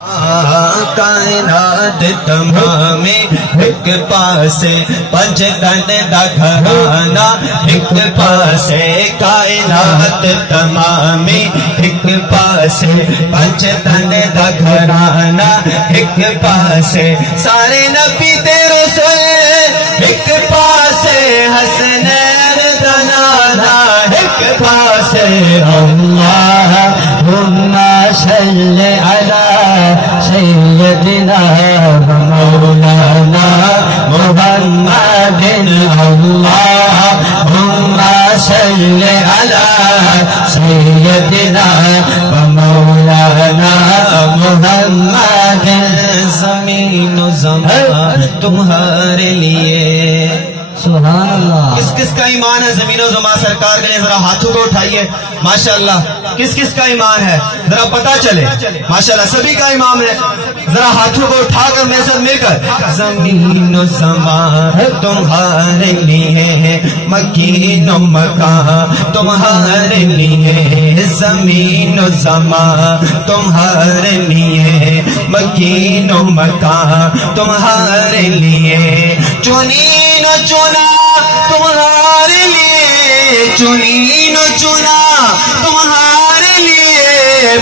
کائنات تمام ایک پاسے پنج تن دا گھرانہ ایک پاسے کائنات تمام ایک پاسے پنج تن دا گھرانہ ایک پاسے سارے نبی تے رسول ایک پاسے حسنین دا نانا ایک پاسے اللہم صل علی سیدنا مولانا محمد اللہم صل علی سیدنا مولانا محمد زمین و زمان تمہارے لیے سبحان اللہ. کس کس کا ایمان ہے زمین و زمان سرکار کے لیے؟ ذرا ہاتھوں کو اٹھائیے. ماشاءاللہ کس کس کا ایمان ہے ذرا پتا چلے. ماشاءاللہ سبھی کا ایمان ہے. ذرا ہاتھوں کو اٹھا کر میرے ساتھ مل کر زمین و زمان تمہارے لیے مکین و مکان تمہارے لیے زمین و زمان تمہارے لیے مکین و مکان تمہارے لیے چنین و چنا تمہارے لیے چنین و چنا تمہارے لیے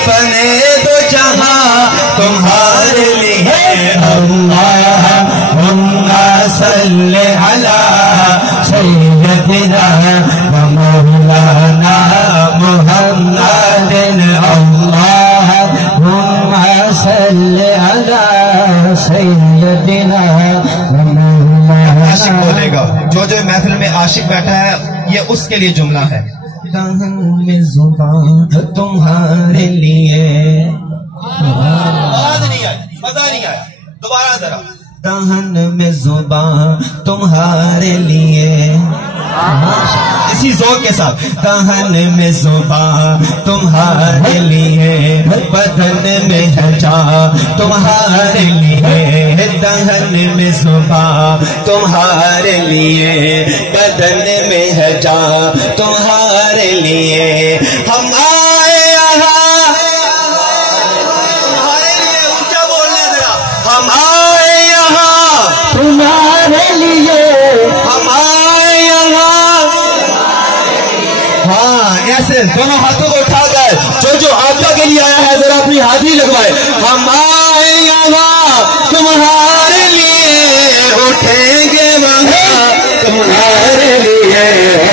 بنے دو جہاں تمہارے لیے اللہم صل علی سیدنا و مولانا محمد اللہم صل علی سیدنا و عاشق بولے گا. جو محفل میں عاشق بیٹھا ہے یہ اس کے لیے جملہ ہے. دہن میں زبان تمہارے لیے آواز نہیں آئی مزہ نہیں آیا دوبارہ ذرا. دہن میں زبان تمہارے لیے اسی ذوق کے ساتھ دہن میں زبان تمہارے لیے بدن میں ہے جان تمہارے لیے دہن میں زبان تمہارے لیے بدن میں ہے جان تمہارے لیے ہم آئے یہاں تمہارے لیے. اونچا بولنا ذرا. ہم آئے یہاں تمہارے لیے ہم آئے یہاں. ہاں ایسے دونوں ہاتھوں کو اٹھا کر جو آقا کے لیے آیا ہے ذرا اپنی حاضری لگوائے. ہم آئے یہاں تمہارے لیے اٹھیں گے وہاں تمہارے لیے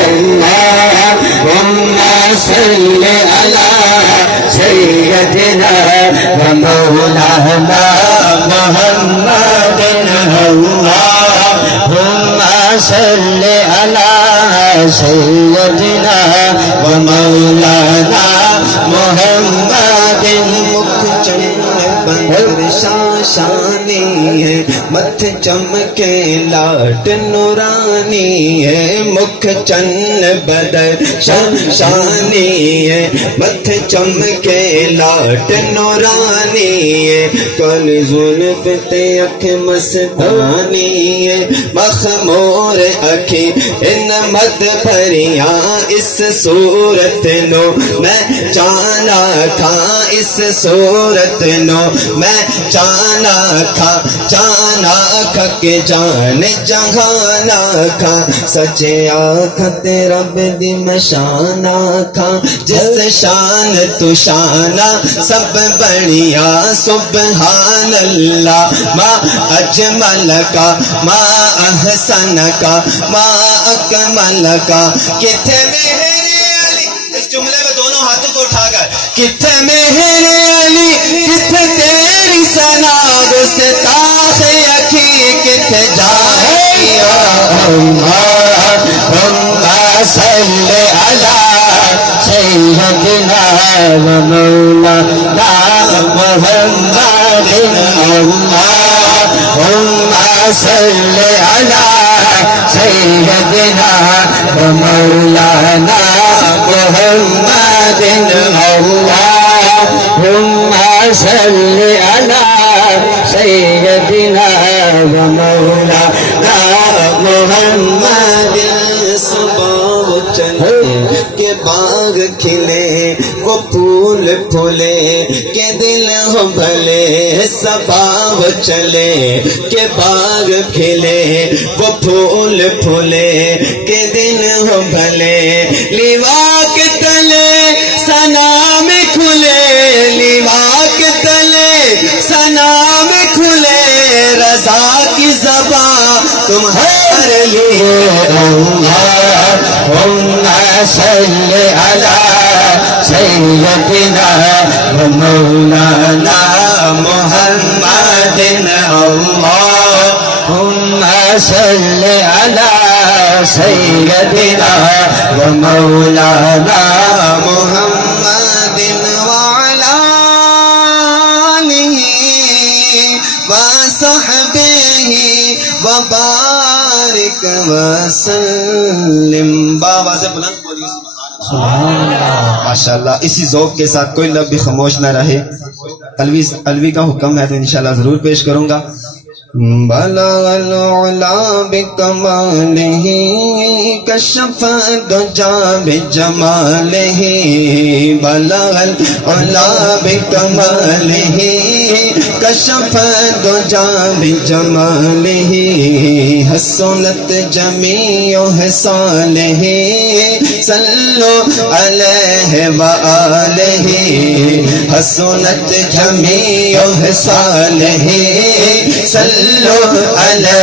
اللہم صل علی سیدنا و مولانا محمد اللہم صل علی سیدنا و مولانا محمد. مکھ چند بندر شاشانی ہے متھ چمکے لاٹ نورانی ہے. مکھ چند بدر شاشانی ہے متھ چمکے لاٹ نورانی ہے. کل زلف تے اکھ مستانی ہے مخمور اکھی ان مد بھریاں اس صورت نو میں جانا تھا اس صورت نو میں جانا تھا کہ جان جہانا کھا سچے آخت رب دی مشانا کھا جس شان تو شانا سب بڑھیا سبحان اللہ ما اجمل کا ما احسن کا ما اکمل کا. کتھے میرے علی اس جملے میں دونوں ہاتھوں کو اٹھا کر کتھے میرے علی کتھے تیری سنا گستاخ اکھی کتھے جائے اللہم صل علی سیدنا و مولانا محمد اللہم صل علی سیدنا و مولانا محمد اللہم صل علی سیدنا و مولانا محمد. صبح چلے کہ باغ کھلے وہ پھول پھولے کہ دل ہو بھلے سباو چلے کہ باغ کھلے وہ پھول پھولے کہ دل ہو بھلے لیوا کے تلے سنام کھلے لیوا کے تلے سنام کھلے رضا کی زبان تمہارے لیے اللہم صلی علی سیدنا و مولانا محمد اللہم صلی علی سیدنا و مولانا محمد وعلی آلہ وصحبہ وبارک وسلم. بابا سے بلند بولیے سبحان اللہ. ماشاءاللہ اسی ذوق کے ساتھ کوئی لب بھی خاموش نہ رہے. الوی کا حکم ہے تو انشاءاللہ ضرور پیش کروں گا. بلغ العلا بکمالہ کشف الدجا بجمالہ بلغ العلا بکمالہ کشف الدجا بجمالہ حسنت جمیع خصالہ صلو علیہ وآلہ حسنت جمیع خصالہ صلو علیہ